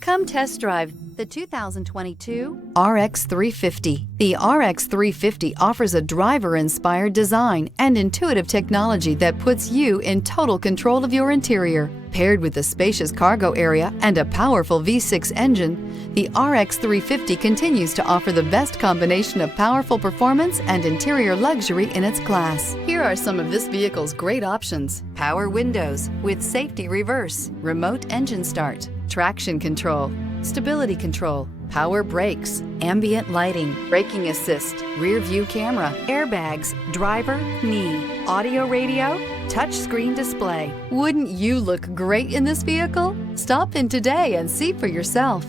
Come test drive the 2022 RX 350. The RX 350 offers a driver-inspired design and intuitive technology that puts you in total control of your interior. Paired with a spacious cargo area and a powerful V6 engine, the RX 350 continues to offer the best combination of powerful performance and interior luxury in its class. Here are some of this vehicle's great options: power windows with safety reverse, remote engine start, traction control, stability control, power brakes, ambient lighting, braking assist, rear view camera, airbags, driver, knee, audio radio, touchscreen display. Wouldn't you look great in this vehicle? Stop in today and see for yourself.